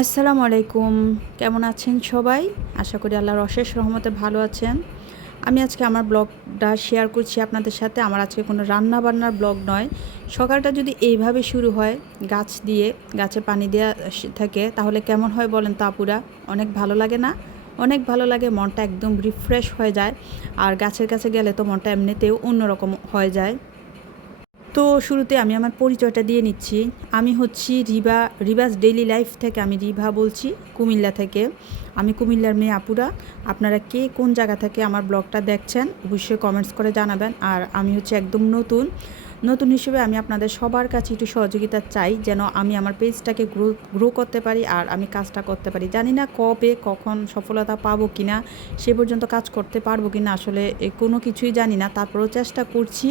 আসসালামু আলাইকুম। কেমন আছেন সবাই? আশা করি আল্লাহর অশেষ রহমতে ভালো আছেন। আমি আজকে আমার ব্লগটা শেয়ার করছি আপনাদের সাথে। আমার আজকে কোনো রান্না বান্নার ব্লগ নয়। সকালটা যদি এইভাবে শুরু হয়, গাছ দিয়ে, গাছে পানি দেওয়া থাকে, তাহলে কেমন হয় বলেন তো আপুরা? অনেক ভালো লাগে না? অনেক ভালো লাগে, মনটা একদম রিফ্রেশ হয়ে যায়। আর গাছের কাছে গেলে তো মনটা এমনিতেও অন্যরকম হয়ে যায়। তো শুরুতে আমি আমার পরিচয়টা দিয়ে নিচ্ছি। আমি হচ্ছি রিবা, রিবাস ডেইলি লাইফ থেকে আমি রিভা বলছি, কুমিল্লা থেকে। আমি কুমিল্লার মেয়ে আপুরা। আপনারা কে কোন জায়গা থেকে আমার ব্লগটা দেখছেন, অবশ্যই কমেন্টস করে জানাবেন। আর আমি হচ্ছে একদম নতুন। নতুন হিসেবে আমি আপনাদের সবার কাছে একটু সহযোগিতা চাই, যেন আমি আমার পেজটাকে গ্রো গ্রো করতে পারি আর আমি কাজটা করতে পারি। জানি না কবে, কখন সফলতা পাবো কি না সে পর্যন্ত কাজ করতে পারব কি না আসলে কোনো কিছুই জানি না। তারপরেও চেষ্টা করছি,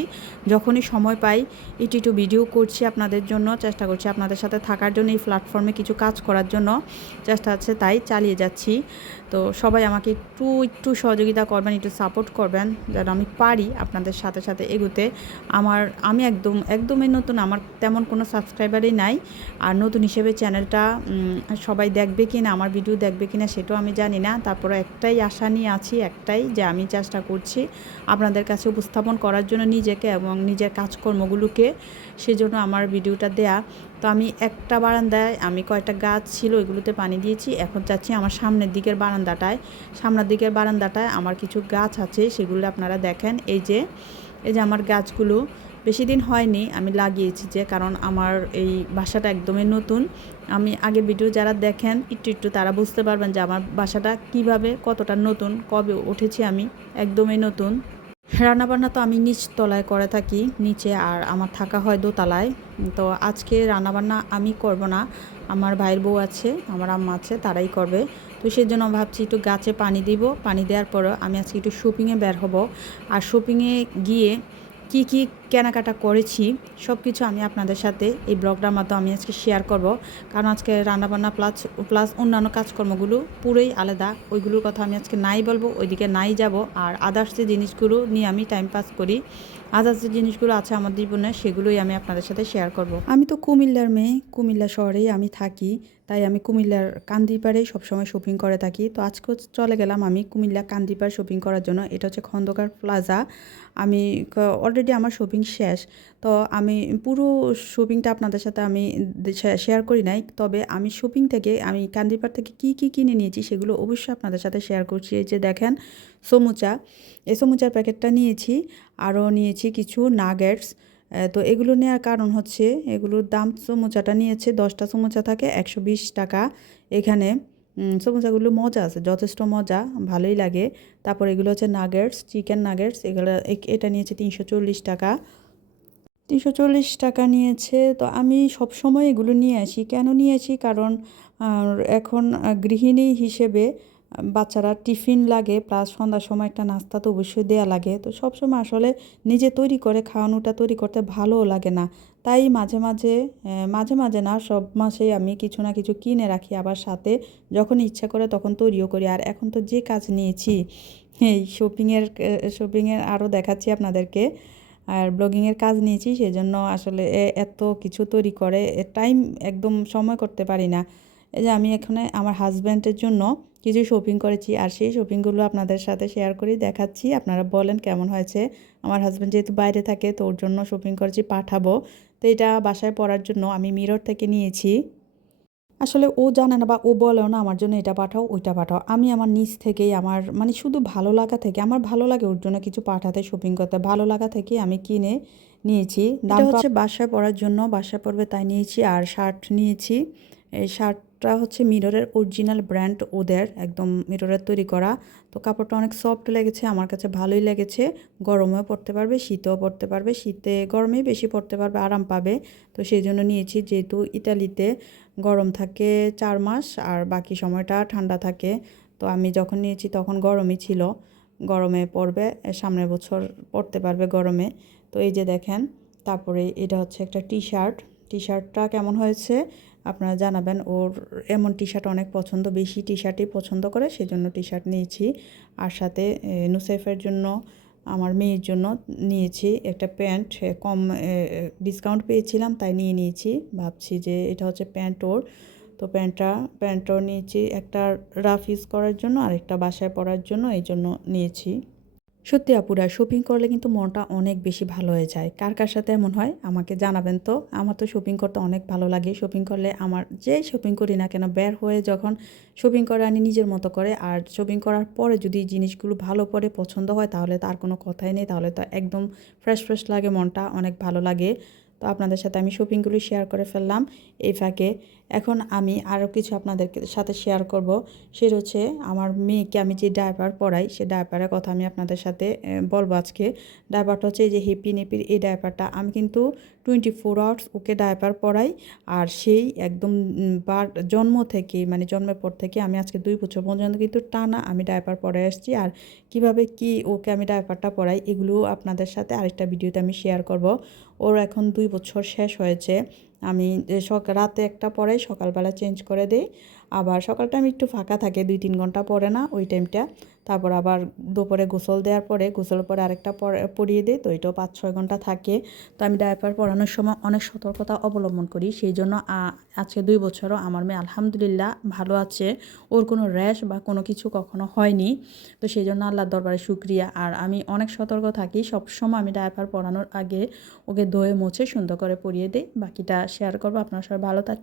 যখনই সময় পাই একটু একটু ভিডিও করছি আপনাদের জন্য, চেষ্টা করছি আপনাদের সাথে থাকার জন্য, এই প্ল্যাটফর্মে কিছু কাজ করার জন্য। চেষ্টা আছে তাই চালিয়ে যাচ্ছি। তো সবাই আমাকে একটু একটু সহযোগিতা করবেন, একটু সাপোর্ট করবেন, যেন আমি পারি আপনাদের সাথে সাথে এগুতে। আমার আমি একদম, একদমই নতুন, আমার তেমন কোনো সাবস্ক্রাইবারই নাই। আর নতুন হিসেবে চ্যানেলটা সবাই দেখবে কি না আমার ভিডিও দেখবে কি না সেটাও আমি জানি না। তারপরে একটাই আশা নিয়ে আছি, একটাই যে আমি চেষ্টা করছি আপনাদের কাছে উপস্থাপন করার জন্য নিজেকে এবং নিজের কাজকর্মগুলোকে সেজন্য আমার ভিডিওটা দেয়া। তো আমি একটা বারান্দায়, আমি কয়েকটা গাছ ছিল, ওইগুলোতে পানি দিয়েছি। এখন চাচ্ছি আমার সামনের দিকের বারান্দাটায়, সামনের দিকের বারান্দাটায় আমার কিছু গাছ আছে, সেগুলো আপনারা দেখেন। এই যে এই যে আমার গাছগুলো বেশি দিন হয়নি আমি লাগিয়েছি যে, কারণ আমার এই বাসাটা একদমই নতুন। আমি আগে ভিডিও যারা দেখেন, একটু একটু তারা বুঝতে পারবেন যে আমার বাসাটা কীভাবে, কতটা নতুন, কবে উঠেছি আমি, একদমই নতুন। রান্নাবান্না তো আমি নিচ তলায় করে থাকি, নিচে আর আমার থাকা হয় দোতলায়। তো আজকে রান্নাবান্না আমি করব না, আমার ভাইয়ের বউ আছে, আমার আম্মা আছে, তারাই করবে। তো সেই জন্য ভাবছি একটু গাছে পানি দিব, পানি দেওয়ার পর আমি আজকে একটু শপিংয়ে বের হব। আর শপিংয়ে গিয়ে কি কি কেনাকাটা করেছি সব কিছু আমি আপনাদের সাথে এই ব্লগটার মাধ্যমে আমি আজকে শেয়ার করব। কারণ আজকে রান্নাবান্না প্লাস প্লাস অন্যান্য কাজকর্মগুলো পুরোই আলাদা, ওইগুলোর কথা আমি আজকে নাই বলব, ওইদিকে নাই যাব। আর আদার্স যে জিনিসগুলো নিয়ে আমি টাইম পাস করি আদার্স যে জিনিসগুলো আছে আমার জীবনে, সেগুলোই আমি আপনাদের সাথে শেয়ার করব। আমি তো কুমিল্লার মেয়ে, কুমিল্লা শহরেই আমি থাকি, তাই আমি কুমিল্লার কান্দিপাড়েই সবসময় শপিং করে থাকি। তো আজকে চলে গেলাম আমি কুমিল্লা কান্দিপাড় শপিং করার জন্য, এটা হচ্ছে খন্দকার প্লাজা আমি অলরেডি আমার শপিং শেষ। তো আমি পুরো শপিংটা আপনাদের সাথে আমি শেয়ার করি নাই। তবে আমি শপিং থেকে, আমি কান্দিপাড় থেকে কি কি কিনে নিয়েছি সেগুলো অবশ্যই আপনাদের সাথে শেয়ার করছি। এই যে দেখেন, সমুচা। এই সমুচার প্যাকেটটা নিয়েছি। আরও নিয়েছি কিছু নাগেটস তো এগুলো নেওয়ার কারণ হচ্ছে, এগুলোর দাম সমুচাটা নিয়েছে, দশটা সমুচা থাকে, একশো বিশ টাকা। এখানে সমুচাগুলো মজা আছে, যথেষ্ট মজা, ভালোই লাগে। তারপর এগুলো হচ্ছে নাগেটস চিকেন নাগেটস এগুলো এটা নিয়েছে তিনশো চল্লিশ টাকা। তিনশো চল্লিশ টাকা নিয়েছে, তো আমি সব সময় এগুলো নিয়ে আসি। কেন নিয়ে আসি? কারণ এখন গৃহিণী হিসেবে বাচ্চারা টিফিন লাগে, প্লাস সন্ধ্যার সময় একটা নাস্তা তো অবশ্যই দেওয়া লাগে। তো সবসময় আসলে নিজে তৈরি করে খাওয়ানোটা তৈরি করতে ভালোও লাগে না। তাই মাঝে মাঝে মাঝে মাঝে না, সব মাসেই আমি কিছু না কিছু কিনে রাখি আবার সাথে যখন ইচ্ছা করে তখন তৈরিও করি। আর এখন তো যে কাজ নিয়েছি, এই শপিংয়ের শপিংয়ের আরও দেখাচ্ছি আপনাদেরকে। আর ব্লগিংয়ের কাজ নিয়েছি, সেজন্য আসলে এত কিছু তৈরি করে টাইম একদম সময় করতে পারি না। এই যে আমি এখানে আমার হাজব্যান্ডের জন্য কিছু শপিং করেছি আর সেই শপিংগুলো আপনাদের সাথে শেয়ার করি দেখাচ্ছি। আপনারা বলেন কেমন হয়েছে? আমার হাজব্যান্ড যেহেতু বাইরে থাকে তো ওর জন্য শপিং করেছি পাঠাবো। তো এটা বাসায় পড়ার জন্য আমি মিরর থেকে নিয়েছি। আসলে ও জানে না বা ও বলেও না আমার জন্য এটা পাঠাও ওইটা পাঠাও। আমি আমার নিজ থেকেই আমার মানে শুধু ভালো লাগা থেকে আমার ভালো লাগে ওর জন্য কিছু পাঠাতে শপিং করতে। ভালো লাগা থেকে আমি কিনে নিয়েছি। দাম হচ্ছে বাসায় পরার জন্য বাসায় পড়বে তাই নিয়েছি আর শার্ট নিয়েছি। এই শার্টটা হচ্ছে মিররের অরিজিনাল ব্র্যান্ড ওদের, একদম মিররের তৈরি করা। তো কাপড়টা অনেক সফট লেগেছে, আমার কাছে ভালোই লেগেছে। গরমেও পরতে পারবে, শীতেও পরতে পারবে, শীতে গরমেই বেশি পরতে পারবে, আরাম পাবে। তো সেই জন্য নিয়েছি, যেহেতু ইতালিতে গরম থাকে চার মাস আর বাকি সময়টা ঠান্ডা থাকে। তো আমি যখন নিয়েছি তখন গরমই ছিল। গরমে পড়বে সামনের বছর পরতে পারবে গরমে। তো এই যে দেখেন, তারপরে এটা হচ্ছে একটা টি শার্ট টি শার্টটা কেমন হয়েছে? আপনারা জানাবেন, ওর এমন টি শার্ট অনেক পছন্দ, বেশি টি শার্টই পছন্দ করে, সেজন্য টি শার্ট নিয়েছি। আর সাথে নুসাইফের জন্য, আমার মেয়ের জন্য নিয়েছি একটা প্যান্ট। কম ডিসকাউন্ট পেয়েছিলাম, তাই নিয়ে নিয়েছি। ভাবছি যে এটা হচ্ছে প্যান্ট ওর। তো প্যান্টটা প্যান্টও নিয়েছি, একটা রাফ ইউজ করার জন্য আর একটা বাসায় পরার জন্য, এই জন্য নিয়েছি। সত্যি আপুরা শপিং করলে কিন্তু মনটা অনেক বেশি ভালো হয়ে যায়। কার কার সাথে এমন হয়? আমাকে জানাবেন তো। আমার তো শপিং করতে অনেক ভালো লাগে। শপিং করলে আমার যে শপিং করি না কেন, বের হয়ে যখন শপিং করে আনি নিজের মতো করে। আর শপিং করার পরে যদি জিনিসগুলো ভালো পরে পছন্দ হয়, তাহলে তার কোনো কথাই নেই। তাহলে তো একদম ফ্রেশ ফ্রেশ লাগে মনটা, অনেক ভালো লাগে। তো আপনাদের সাথে আমি শপিংগুলো শেয়ার করে ফেললাম এই ফাঁকে এখন আমি আরও কিছু আপনাদের সাথে শেয়ার করব। সেটা হচ্ছে আমার মেয়েকে আমি যে ডাইপার পড়াই সে ডাইপারের কথা আমি আপনাদের সাথে বলব আজকে। ডাইপারটা হচ্ছে এই যে হেপি নেপির এই ডাইপারটা আমি কিন্তু twenty four hours okay diaper পরাই। আর সেই একদম বার, জন্ম থেকে মানে জন্মের পর থেকে আমি আজকে দুই বছর পর্যন্ত কিন্তু টানা আমি ডাইপার পরে আসছি। আর কীভাবে কি ওকে আমি ডাইপারটা পরাই এগুলো আপনাদের সাথে আরেকটা ভিডিওতে আমি শেয়ার করব। ওর এখন দুই বছর শেষ হয়েছে। আমি রাতে একটা পরাই, সকালবেলা চেঞ্জ করে দিই। আবার সকালটা আমি একটু ফাঁকা থাকে দুই তিন ঘণ্টা পরে না ওই টাইমটা তারপর আবার দুপুরে গোসল দেওয়ার পরে গোসল পরে আরেকটা পরে, পরিয়ে দিই, তো এটাও পাঁচ ছয় ঘণ্টা থাকে। তো আমি ডাইপার পরানোর সময় অনেক সতর্কতা অবলম্বন করি, সেই জন্য আজকে দুই বছরও আমার মেয়ে আলহামদুলিল্লাহ ভালো আছে। ওর কোনো র্যাশ বা কোনো কিছু কখনো হয়নি, তো সেই জন্য আল্লাহর দরবারে শুক্রিয়া। আর আমি অনেক সতর্ক থাকি, সবসময় আমি ডাইপার পরানোর আগে ওকে ধুয়ে মুছে সুন্দর করে পরিয়ে দিই, বাকিটা শেয়ার করব। আপনারা সবাই ভালো থাক